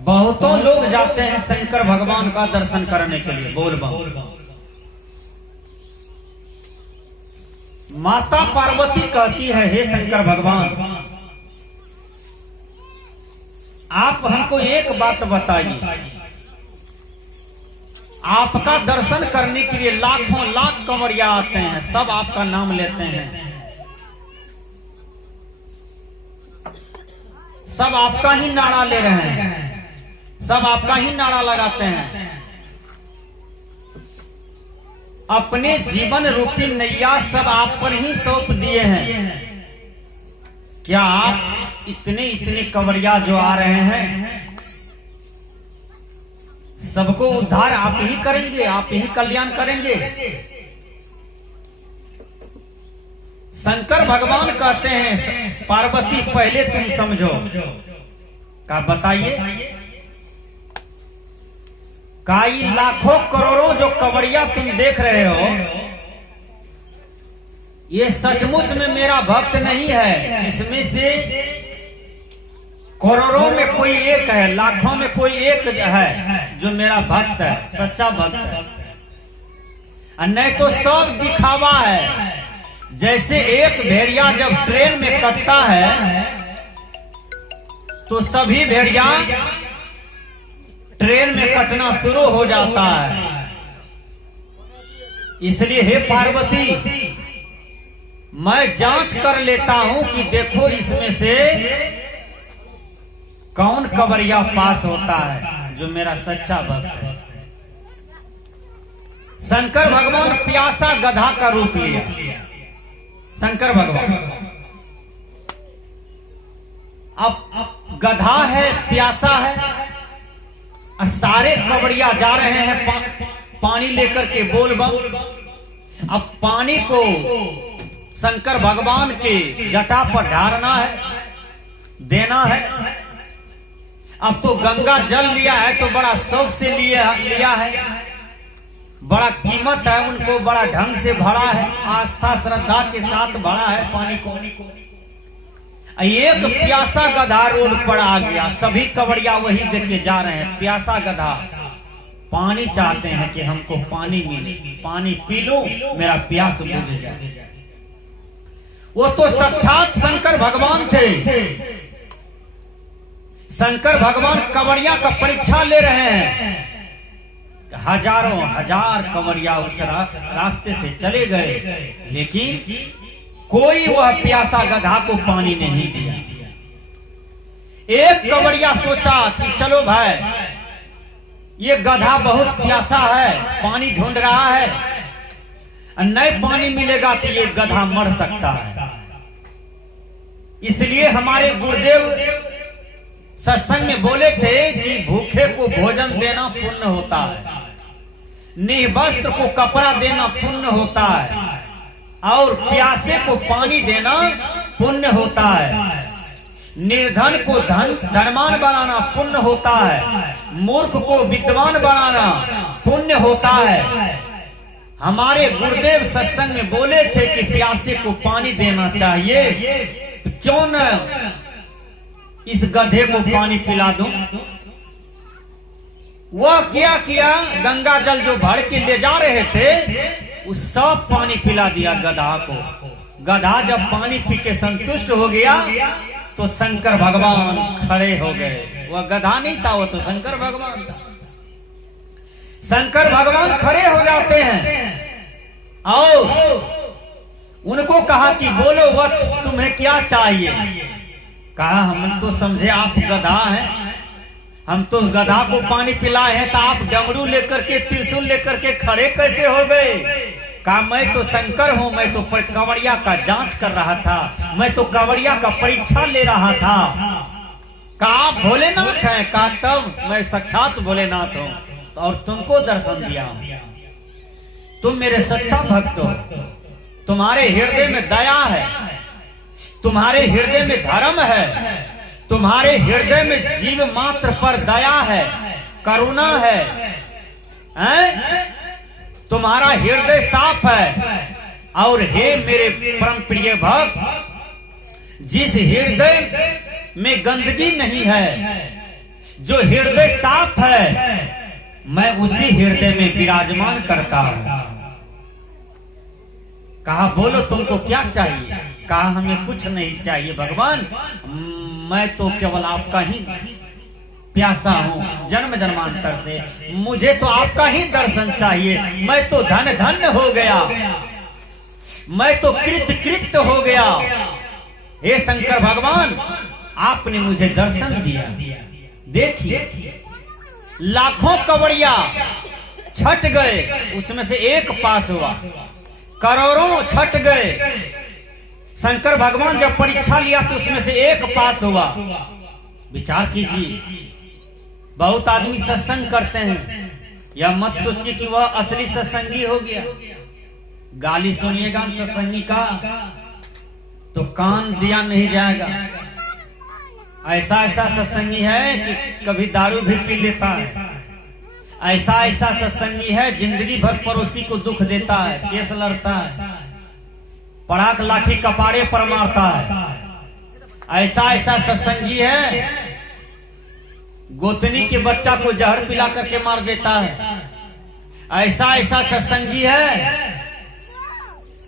बहुतों लोग जाते हैं शंकर भगवान का दर्शन करने के लिए। बोल बम। माता पार्वती कहती है, हे शंकर भगवान, आप हमको एक बात बताइए, आपका दर्शन करने के लिए लाखों लाख कंवरिया आते हैं, सब आपका नाम लेते हैं, सब आपका ही नारा ले रहे हैं, सब आपका ही नारा लगाते हैं। अपने जीवन रूपी नैया सब आप पर ही सौंप दिए हैं। क्या आप इतने इतने कंवरिया जो आ रहे हैं, सबको उद्धार आप ही करेंगे, आप ही कल्याण करेंगे? शंकर भगवान कहते हैं, पार्वती पहले तुम समझो। क्या बताइए? का ये लाखों करोड़ों जो कंवरिया तुम देख रहे हो, ये सचमुच में मेरा भक्त नहीं है। इसमें से करोड़ों में कोई एक है, लाखों में कोई एक है जो मेरा भक्त है, सच्चा भक्त है, और नहीं तो सब दिखावा है। जैसे एक भेड़िया जब ट्रेन में कटता है तो सभी भेड़िया ट्रेन में कटना शुरू हो जाता है। इसलिए हे पार्वती, मैं जांच कर लेता हूं कि देखो इसमें से कौन कंवरिया पास होता है जो मेरा सच्चा भक्त है। शंकर भगवान प्यासा गधा का रूप लिया। शंकर भगवान अब गधा है, प्यासा है, और सारे कंवरिया जा रहे हैं पानी लेकर के। बोल बम। अब पानी को शंकर भगवान के जटा पर ढारना है, देना है। अब तो गंगा जल लिया है तो बड़ा शौक से लिया है, बड़ा कीमत है, उनको बड़ा ढंग से भरा है, आस्था श्रद्धा के साथ भरा है पानी को। एक प्यासा गधा रोड पर आ गया, सभी कंवरिया वही देख के जा रहे हैं। प्यासा गधा पानी चाहते हैं कि हमको पानी मिले, पानी पी लो, मेरा प्यास बुझ जाए। वो तो साक्षात शंकर भगवान थे। शंकर भगवान कंवरिया का परीक्षा ले रहे हैं। हजारों हजार कंवरिया उस रास्ते से चले गए, लेकिन कोई वह प्यासा गधा को पानी नहीं दिया। एक कंवरिया सोचा कि चलो भाई, ये गधा बहुत प्यासा है, पानी ढूंढ रहा है, नहीं पानी मिलेगा तो ये गधा मर सकता है। इसलिए हमारे गुरुदेव सत्संग में बोले थे कि भूखे को भोजन देना पुण्य होता है, निर्वस्त्र को कपड़ा देना पुण्य होता है, और प्यासे को पानी देना पुण्य होता है। निर्धन को धनवान बनाना पुण्य होता है, मूर्ख को विद्वान बनाना पुण्य होता है। हमारे गुरुदेव सत्संग में बोले थे कि प्यासे को पानी देना चाहिए, तो क्यों न इस गधे को पानी पिला दूं। वह क्या किया, गंगा जल जो भर के ले जा रहे थे उस सब पानी पिला दिया गधा को। गधा जब पानी पी के संतुष्ट हो गया तो शंकर भगवान खड़े हो गए। वह गधा नहीं था, वो तो शंकर भगवान था। शंकर भगवान खड़े हो जाते हैं और उनको कहा कि बोलो वत्स, तुम्हें क्या चाहिए? कहा हम तो समझे आप गधा हैं, हम तो गधा को पानी पिलाए हैं, तो आप डमरू लेकर के त्रिशूल लेकर के खड़े कैसे हो गए? कहा मैं तो शंकर हूं, मैं तो कंवरिया का जांच कर रहा था, मैं तो कंवरिया का परीक्षा ले रहा था। कहा आप भोलेनाथ हैं? कहा तब मैं साक्षात भोलेनाथ हूं और तुमको दर्शन दिया हूं। तुम मेरे सच्चा भक्त हो, तुम्हारे हृदय में दया है, तुम्हारे हृदय में धर्म है, तुम्हारे हृदय में जीव मात्र पर दया है, करुणा है, तुम्हारा हृदय साफ है। और हे मेरे परम प्रिय भक्त, जिस हृदय में गंदगी नहीं है, जो हृदय साफ है मैं उसी हृदय में विराजमान करता हूं। कहा बोलो तुमको क्या चाहिए? कहा हमें कुछ नहीं चाहिए भगवान, मैं तो केवल आपका ही प्यासा हूँ जन्म जन्मांतर से, मुझे तो आपका ही दर्शन चाहिए। मैं तो धन धन्य हो गया, मैं तो कृत हो गया। हे शंकर भगवान, आपने मुझे दर्शन दिया। देखिए लाखों कवड़िया छट गए, उसमें से एक पास हुआ। करोड़ों छट गए, शंकर भगवान जब परीक्षा लिया तो उसमें से एक पास हुआ। विचार कीजिए, बहुत आदमी सत्संग करते हैं, यह मत सोचिए कि वह असली सत्संगी हो गया। गाली सुनिएगा सत्संगी का तो कान दिया नहीं जाएगा। ऐसा ऐसा सत्संगी है कि कभी दारू भी पी लेता है, ऐसा ऐसा सत्संगी है जिंदगी भर पड़ोसी को दुख देता है, केस लड़ता है, पड़ाक लाठी कपाड़े पर मारता है। ऐसा ऐसा सत्संगी है गोतनी के बच्चा को जहर पिला करके मार देता है। ऐसा ऐसा सत्संगी है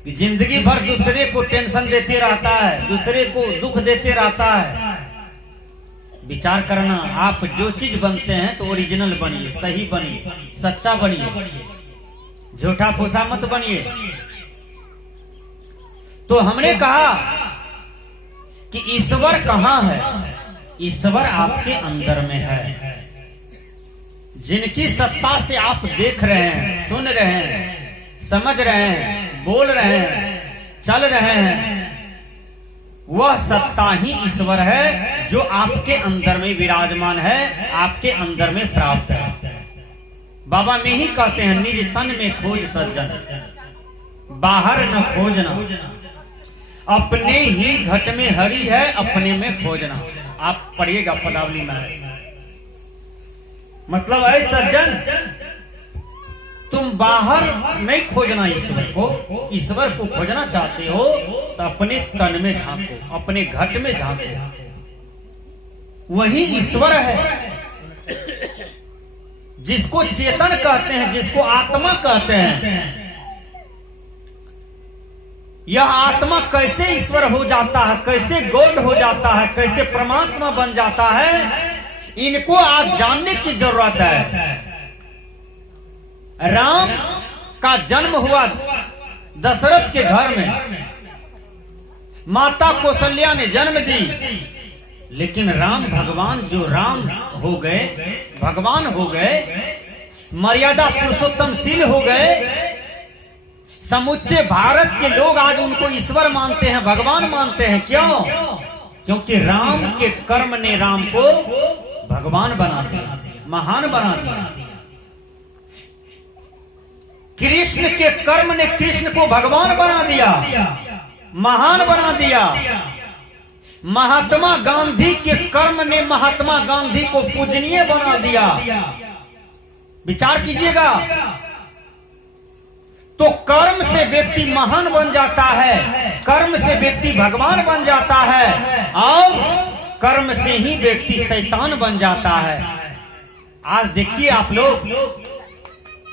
कि जिंदगी भर दूसरे को टेंशन देते रहता है, दूसरे को दुख देते रहता है। विचार करना, आप जो चीज बनते हैं तो ओरिजिनल बनिए, सही बनिए, सच्चा बनिए, झूठा फूसा मत बनिए। तो हमने कहा कि ईश्वर कहाँ है? ईश्वर आपके अंदर में है। जिनकी सत्ता से आप देख रहे हैं, सुन रहे हैं, समझ रहे हैं, बोल रहे हैं, चल रहे हैं, वह सत्ता ही ईश्वर है जो आपके अंदर में विराजमान है, आपके अंदर में प्राप्त है। बाबा में ही कहते हैं निज तन में खोज सज्जन, बाहर न खोजना, अपने ही घट में हरि है, अपने में खोजना। आप पढ़िएगा पदावली में, मतलब है सज्जन तुम बाहर नहीं खोजना ईश्वर को, ईश्वर को खोजना चाहते हो तो अपने तन में झांको, अपने घट में झांको, वही ईश्वर है। जिसको चेतन कहते हैं, जिसको आत्मा कहते हैं, यह आत्मा कैसे ईश्वर हो जाता है, कैसे गॉड हो जाता है, कैसे परमात्मा बन जाता है, इनको आज जानने की जरूरत है। राम का जन्म हुआ दशरथ के घर में, माता कौशल्या ने जन्म दी, लेकिन राम भगवान जो राम हो गए, भगवान हो गए, मर्यादा पुरुषोत्तमशील हो गए। समुच्चे भारत के लोग आज उनको ईश्वर मानते हैं, भगवान मानते हैं। क्यों? क्योंकि राम के कर्म ने राम को भगवान बना दिया, महान बना दिया। कृष्ण के कर्म ने कृष्ण को भगवान बना दिया, महान बना दिया। महात्मा गांधी के कर्म ने महात्मा गांधी को पूजनीय बना दिया। विचार कीजिएगा, तो कर्म से व्यक्ति महान बन जाता है, कर्म से व्यक्ति भगवान बन जाता है, और कर्म से ही व्यक्ति शैतान बन जाता है। आज देखिए आप लोग,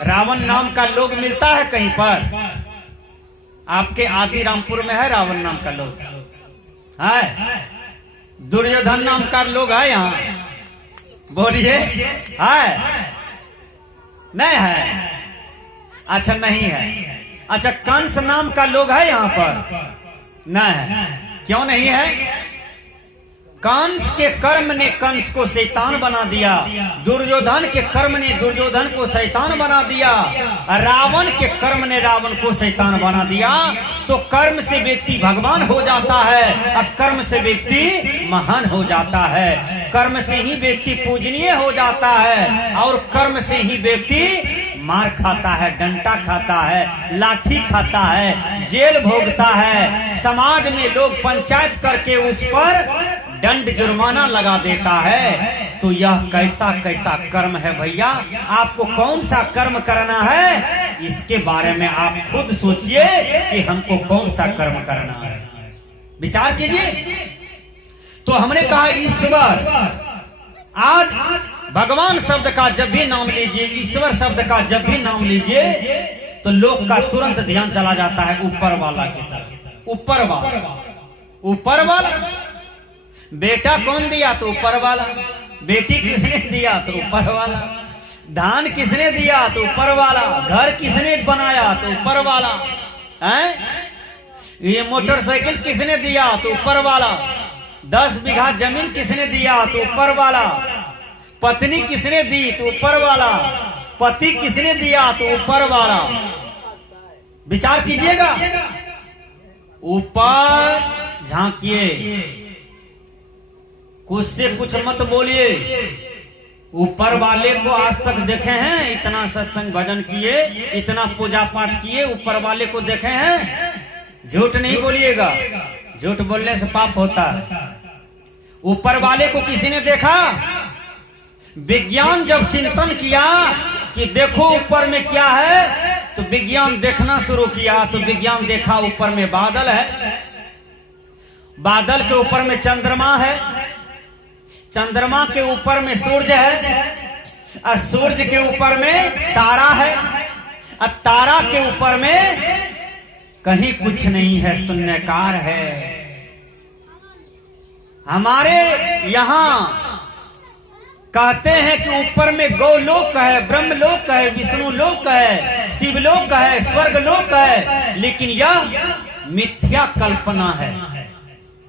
रावण नाम का लोग मिलता है कहीं पर? आपके आदि रामपुर में है रावण नाम का लोग? है? दुर्योधन नाम का लोग है यहाँ? बोलिए, है? नहीं है? अच्छा नहीं है। अच्छा कंस नाम का लोग है यहाँ पर? नहीं है। क्यों नहीं है? कंस के कर्म ने कंस को शैतान बना दिया, दुर्योधन के कर्म ने दुर्योधन को शैतान बना दिया, रावण के कर्म ने रावण को शैतान बना दिया। तो कर्म से व्यक्ति भगवान हो जाता है, और कर्म से व्यक्ति महान हो जाता है, कर्म से ही व्यक्ति पूजनीय हो जाता है, और कर्म से ही व्यक्ति मार खाता है, डंडा खाता है, लाठी खाता है, जेल भोगता है, समाज में लोग पंचायत करके उस पर दंड जुर्माना लगा देता है। तो यह कैसा कैसा कर्म है भैया? आपको कौन सा कर्म करना है, इसके बारे में आप खुद सोचिए कि हमको कौन सा कर्म करना है। विचार कीजिए। तो हमने कहा ईश्वर आज भगवान शब्द का जब भी नाम लीजिए, ईश्वर शब्द का जब भी नाम लीजिए, तो लोग का तुरंत ध्यान चला जाता है ऊपर वाला की तरफ। ऊपर वाला, ऊपर वाला। बेटा कौन दिया? तो ऊपर वाला। बेटी किसने दिया? तो ऊपर वाला। धान किसने दिया? तो ऊपर वाला। घर किसने बनाया? तो ऊपर वाला। हैं? ये मोटरसाइकिल किसने दिया? तो ऊपर वाला। 10 बीघा जमीन किसने दिया? तो ऊपर वाला। पत्नी किसने दी? तो ऊपर वाला। पति किसने दिया? तो ऊपर वाला। विचार कीजिएगा, ऊपर झांकिए, कुछ से कुछ मत बोलिए। ऊपर वाले को आज तक देखे हैं? इतना सत्संग भजन किए, इतना पूजा पाठ किए, ऊपर वाले को देखे हैं? झूठ नहीं बोलिएगा, झूठ बोलने से पाप होता है। ऊपर वाले को किसी ने देखा? विज्ञान जब चिंतन किया कि देखो ऊपर में क्या है, तो विज्ञान देखना शुरू किया, तो विज्ञान देखा ऊपर में बादल है, बादल के ऊपर में चंद्रमा है, चंद्रमा के ऊपर में सूरज है, और सूरज के ऊपर में तारा है, और तारा के ऊपर में कहीं कुछ नहीं है, शून्यकार है। हमारे यहाँ कहते हैं कि ऊपर में गौलोक है, ब्रह्मलोक है, विष्णु लोक है, शिवलोक है, स्वर्ग लोक है, लेकिन यह मिथ्या कल्पना है।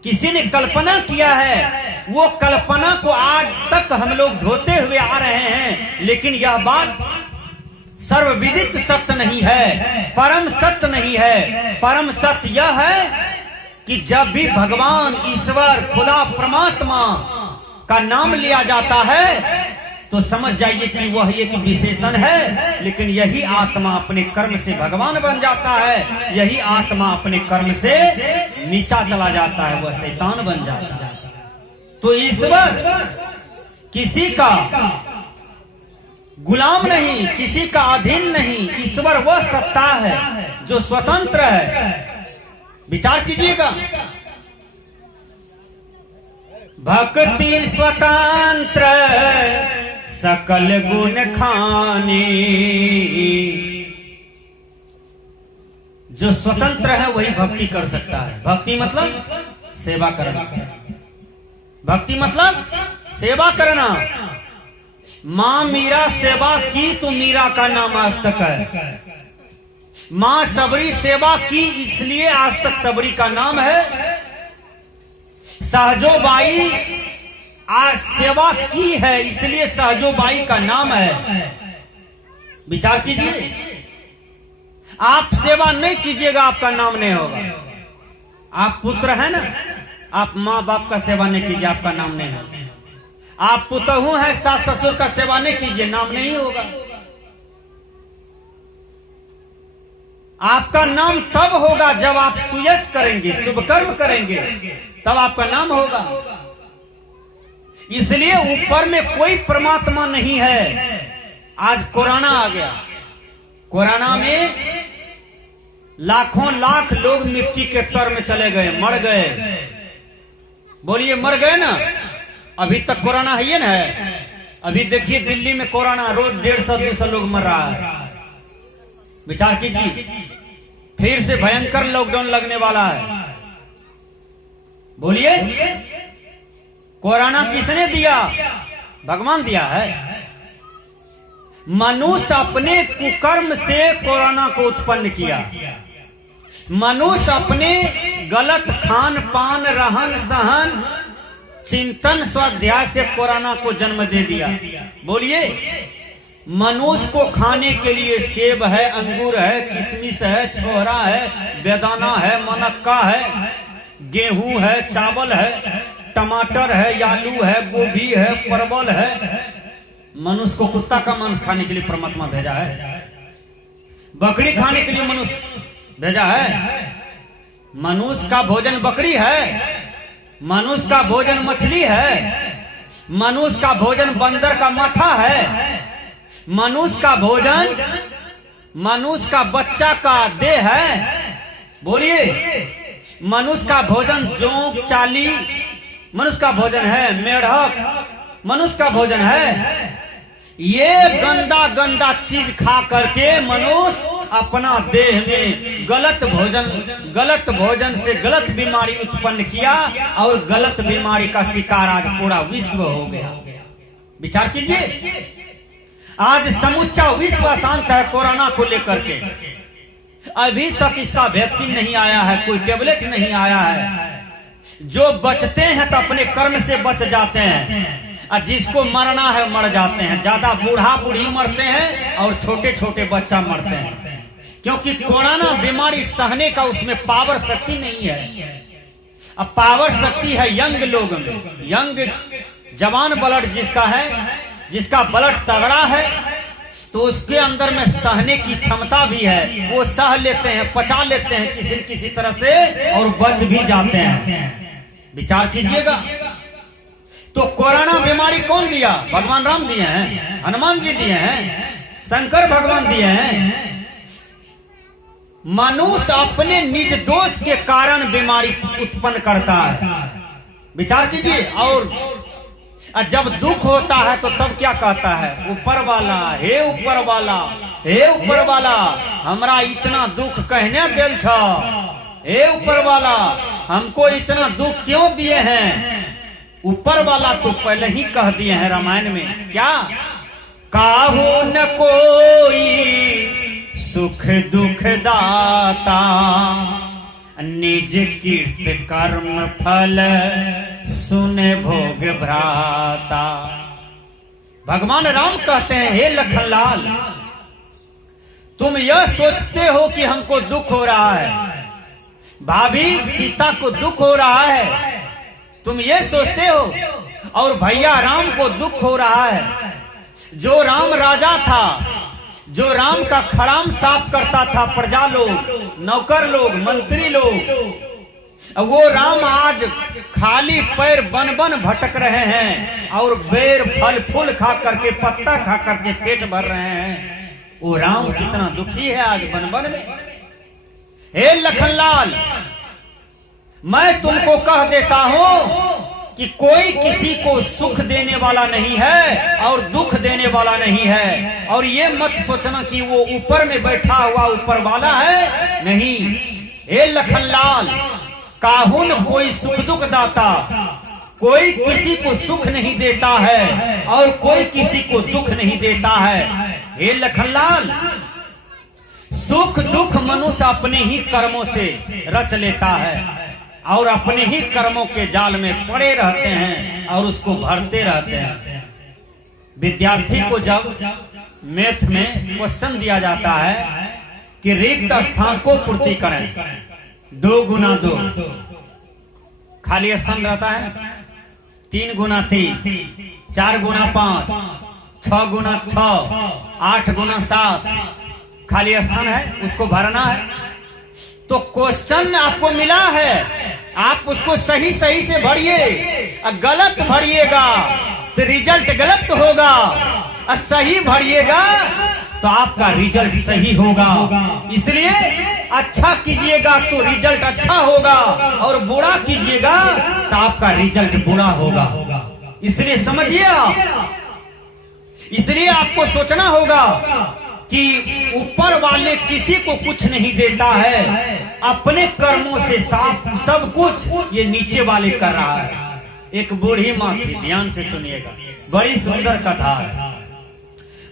किसी ने कल्पना किया है, वो कल्पना को आज तक हम लोग ढोते हुए आ रहे हैं, लेकिन यह बात सर्वविदित सत्य नहीं है, परम सत्य नहीं है। परम सत्य यह है कि जब भी भगवान, ईश्वर, खुदा, परमात्मा का नाम लिया जाता है, तो समझ जाइए कि वह एक विशेषण है, लेकिन यही आत्मा अपने कर्म से भगवान बन जाता है, यही आत्मा अपने कर्म से नीचा चला जाता है, वह शैतान बन जाता है। तो ईश्वर किसी का गुलाम नहीं, किसी का अधीन नहीं। ईश्वर वह सत्ता है जो स्वतंत्र है। विचार कीजिएगा, भक्ति स्वतंत्र सकल गुण खानी। जो स्वतंत्र है वही भक्ति कर सकता है। भक्ति मतलब सेवा करना, भक्ति मतलब सेवा करना। माँ मीरा सेवा की तो मीरा का नाम आज तक है। माँ सबरी सेवा की इसलिए आज तक सबरी का नाम है। सहजोबाई आज सेवा की है इसलिए सहजोबाई का नाम है। विचार कीजिए, आप सेवा नहीं कीजिएगा आपका नाम नहीं होगा। आप पुत्र है ना, आप माँ बाप का सेवा नहीं कीजिए आपका नाम नहीं होगा। आप पुतहू है, सास ससुर का सेवा नहीं कीजिए, नाम नहीं होगा। आपका नाम तब होगा जब आप सुयश करेंगे, शुभ कर्म करेंगे, तब आपका नाम होगा। इसलिए ऊपर में कोई परमात्मा नहीं है। आज कोरोना आ गया, कोरोना में लाखों लाख लोग मिट्टी के तर में चले गए, मर गए। बोलिए मर गए ना। अभी तक कोरोना है ना है। अभी देखिए दिल्ली में कोरोना, रोज 150-200 लोग मर रहा है। विचार कीजिए, फिर से भयंकर लॉकडाउन लगने वाला है। बोलिए, कोरोना किसने दिया? भगवान दिया है। मनुष्य अपने कुकर्म से कोरोना को उत्पन्न किया। मनुष्य अपने गलत खान पान, रहन सहन, चिंतन, स्वाध्याय से कोरोना को जन्म दे दिया। बोलिए, मनुष्य को खाने के लिए सेब है, अंगूर है, किशमिश है, छोहरा है, बेदाना है, मनक्का है, गेहूं है, चावल है, टमाटर है, आलू है, गोभी है, परवल है। मनुष्य को कुत्ता का मांस खाने के लिए परमात्मा भेजा है। बकरी खाने के लिए मनुष्य भेजा है। मनुष्य का भोजन बकरी है, मनुष्य का भोजन मछली है, मनुष्य का भोजन बंदर का माथा है, मनुष्य का भोजन मनुष्य का बच्चा का देह है। बोलिए, मनुष्य का भोजन जोंक चाली मनुष्य का भोजन है। मेढक मनुष्य का भोजन है। ये गंदा गंदा चीज खा करके मनुष्य अपना देह में गलत भोजन से गलत बीमारी उत्पन्न किया और गलत बीमारी का शिकार आज पूरा विश्व हो गया। विचार कीजिए, आज समूचा विश्व अशांत है कोरोना को लेकर के। अभी तक इसका वैक्सीन नहीं आया है, कोई टेबलेट नहीं आया है। जो बचते हैं तो अपने कर्म से बच जाते हैं, और जिसको मरना है मर जाते हैं। ज्यादा बूढ़ा बूढ़ी मरते हैं और छोटे छोटे बच्चा मरते हैं, क्योंकि कोरोना बीमारी सहने का उसमें पावर शक्ति नहीं है। अब पावर शक्ति है यंग लोग में, यंग जवान ब्लड जिसका है, जिसका ब्लड तगड़ा है, तो उसके अंदर में सहने की क्षमता भी है। वो सह लेते हैं, पचा लेते हैं किसी न किसी तरह से और बच भी जाते हैं। विचार कीजिएगा, तो कोरोना बीमारी कौन दिया? भगवान राम दिए हैं, हनुमान जी दिए हैं, शंकर भगवान दिए हैं। मनुष्य अपने निज दोष के कारण बीमारी उत्पन्न करता है। विचार कीजिए। और जब दुख होता है तो तब क्या कहता है? ऊपर वाला, हे ऊपर वाला, हे ऊपर वाला, हमरा इतना दुख कहने दिल छ, हे ऊपर वाला, हमको इतना दुख क्यों दिए हैं? ऊपर वाला तो पहले ही कह दिए हैं रामायण में, क्या? काहू न कोई सुख दुख दाता, निज कीर्त कर्म फल सुने भोग भ्राता। भगवान राम कहते हैं, हे लखनलाल, तुम यह सोचते हो कि हमको दुख हो रहा है, भाभी सीता को दुख हो रहा है, तुम ये सोचते हो, और भैया राम को दुख हो रहा है। जो राम राजा था, जो राम का खड़ाम साफ करता था, प्रजा लोग, नौकर लोग, मंत्री लोग, वो राम आज खाली पैर बन बन भटक रहे हैं और बेर फल फूल खा करके, पत्ता खा करके पेट भर रहे हैं। वो राम कितना दुखी है आज बन बन में। हे लखनलाल, मैं तुमको कह देता हूं कि कोई किसी को सुख देने वाला नहीं है और दुख देने वाला नहीं है। और ये मत सोचना कि वो ऊपर में बैठा हुआ ऊपर वाला है, नहीं। हे लखनलाल, काहू न कोई सुख दुख दाता, कोई किसी को सुख नहीं देता है और कोई किसी को दुख नहीं देता है। हे लखनलाल, सुख दुख मनुष्य अपने ही कर्मों से रच लेता है और अपने ही कर्मों के जाल में पड़े रहते हैं और उसको भरते रहते हैं। विद्यार्थी को जब मैथ में क्वेश्चन दिया जाता है कि रिक्त स्थान को पूर्ति करें, 2 गुना 2, खाली स्थान रहता है 3 गुना 3, 4 गुना 5, 6 गुना 6, 8 गुना 7, खाली स्थान है, उसको भरना है। तो क्वेश्चन आपको मिला है, आप उसको सही सही से भरिए। गलत भरिएगा तो रिजल्ट गलत होगा, और सही भरिएगा तो आपका रिजल्ट सही होगा। इसलिए अच्छा कीजिएगा तो रिजल्ट अच्छा होगा, और बुरा कीजिएगा तो आपका रिजल्ट बुरा होगा। इसलिए समझिए आप, इसलिए आपको सोचना होगा कि ऊपर वाले किसी को कुछ नहीं देता है, अपने कर्मों से सब कुछ ये नीचे वाले कर रहा है। एक बूढ़ी माँ थी, ध्यान से सुनिएगा, बड़ी सुंदर कथा है।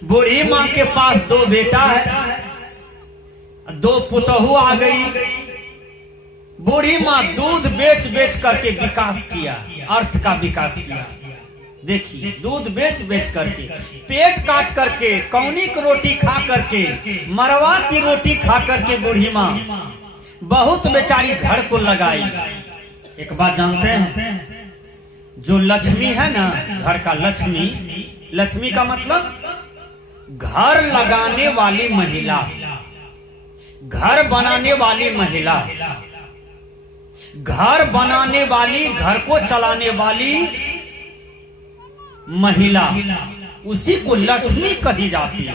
बूढ़ी माँ के पास 2 बेटा है, 2 पुतहू आ गई। बूढ़ी माँ दूध बेच बेच करके विकास किया, अर्थ का विकास किया। देखिए, दूध बेच बेच करके, पेट काट करके, कौनी की रोटी खा करके, मरवा की रोटी खा करके बूढ़ी माँ बहुत बेचारी घर को लगाई। एक बात जानते हैं, जो लक्ष्मी है ना, घर का लक्ष्मी, लक्ष्मी का मतलब घर लगाने वाली महिला, घर बनाने वाली महिला, घर बनाने वाली, घर को चलाने वाली महिला, उसी को लक्ष्मी कही जाती है।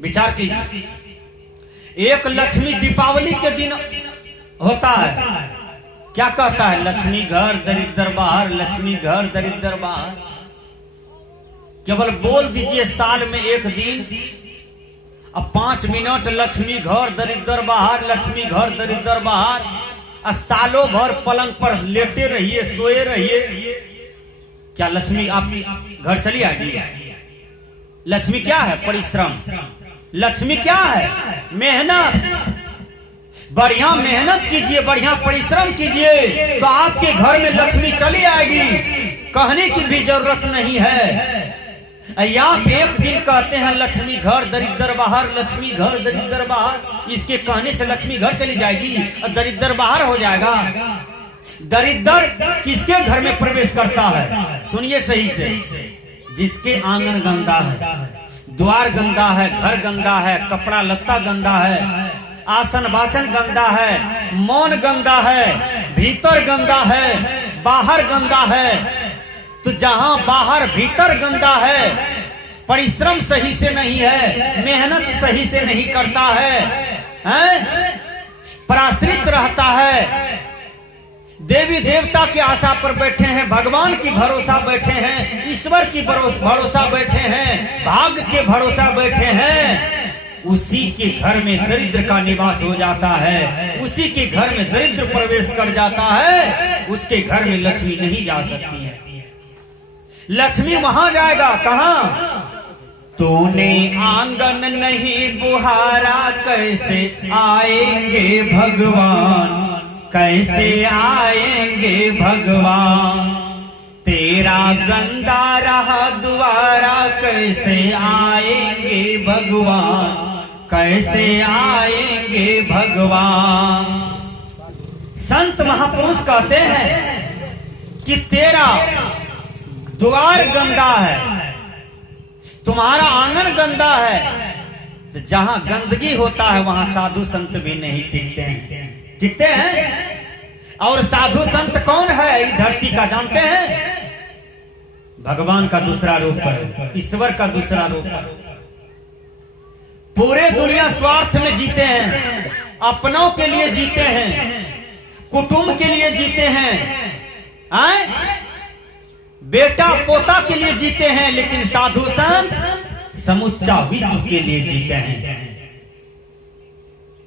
विचार कीजिए, एक लक्ष्मी दीपावली के दिन होता है, क्या कहता है? लक्ष्मी घर दरिद्र बाहर, लक्ष्मी घर दरिद्र बाहर। केवल बोल दीजिए साल में एक दिन, अब 5 मिनट लक्ष्मी घर दरिद्र बाहर, लक्ष्मी घर दरिद्र बाहर, और सालों भर पलंग पर लेटे रहिए, सोए रहिए, क्या लक्ष्मी आपकी घर चली आएगी? लक्ष्मी क्या है? परिश्रम। लक्ष्मी क्या है? मेहनत। बढ़िया मेहनत कीजिए, बढ़िया परिश्रम कीजिए, तो आपके घर में लक्ष्मी चली आएगी, कहने की भी जरूरत नहीं है। आप एक दिन कहते हैं लक्ष्मी घर दरिद्र बाहर, लक्ष्मी घर दरिद्र बाहर, इसके कहने से लक्ष्मी घर चली जाएगी और दरिद्र बाहर हो जाएगा। दरिद्र किसके घर में प्रवेश करता है? सुनिए सही से, जिसके आंगन गंदा है, द्वार गंदा है, घर गंदा है, कपड़ा लत्ता गंदा है, आसन बासन गंदा है, मौन गंदा है, भीतर गंदा है, बाहर गंदा है। तो जहां बाहर भीतर गंदा है, परिश्रम सही से नहीं है, मेहनत सही से नहीं करता है, पराश्रित रहता है, देवी देवता की आशा पर बैठे हैं, भगवान की भरोसा बैठे हैं, ईश्वर की भरोसा बैठे हैं, भाग्य के भरोसा बैठे हैं, उसी के घर में दरिद्र का निवास हो जाता है, उसी के घर में दरिद्र प्रवेश कर जाता है, उसके घर में लक्ष्मी नहीं जा सकती है। लक्ष्मी वहां जाएगा कहां? तूने आंगन नहीं बुहारा, कैसे आएंगे भगवान, कैसे आएंगे भगवान, तेरा गंदा रहा द्वारा, कैसे आएंगे भगवान, कैसे आएंगे भगवान। संत महापुरुष कहते हैं कि तेरा द्वार गंदा है, तुम्हारा आंगन गंदा है, तो जहां गंदगी होता है वहां साधु संत भी नहीं टिकते हैं। टिकते हैं? और साधु संत कौन है इस धरती का जानते हैं? भगवान का दूसरा रूप है, ईश्वर का दूसरा रूप है। पूरे दुनिया स्वार्थ में जीते हैं, अपनों के लिए जीते हैं, कुटुंब के लिए जीते हैं, बेटा पोता के लिए जीते हैं, लेकिन साधु संत समुच्चा विश्व के लिए जीते हैं,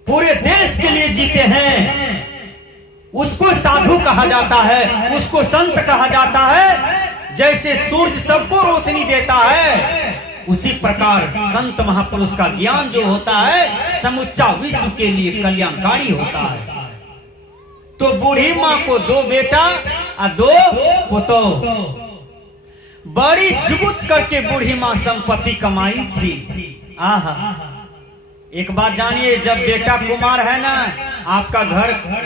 पूरे देश के लिए जीते हैं। उसको साधु कहा जाता है, उसको संत कहा जाता है। जैसे सूर्य सबको रोशनी देता है, उसी प्रकार संत महापुरुष का ज्ञान जो होता है समुच्चा विश्व के लिए कल्याणकारी होता है। तो बूढ़ी माँ को 2 बेटा और 2 पुतों, बड़ी जुगुत करके बूढ़ी माँ संपत्ति कमाई थी। आहा, एक बात जानिए, जब बेटा कुमार है ना, आपका घर बहुत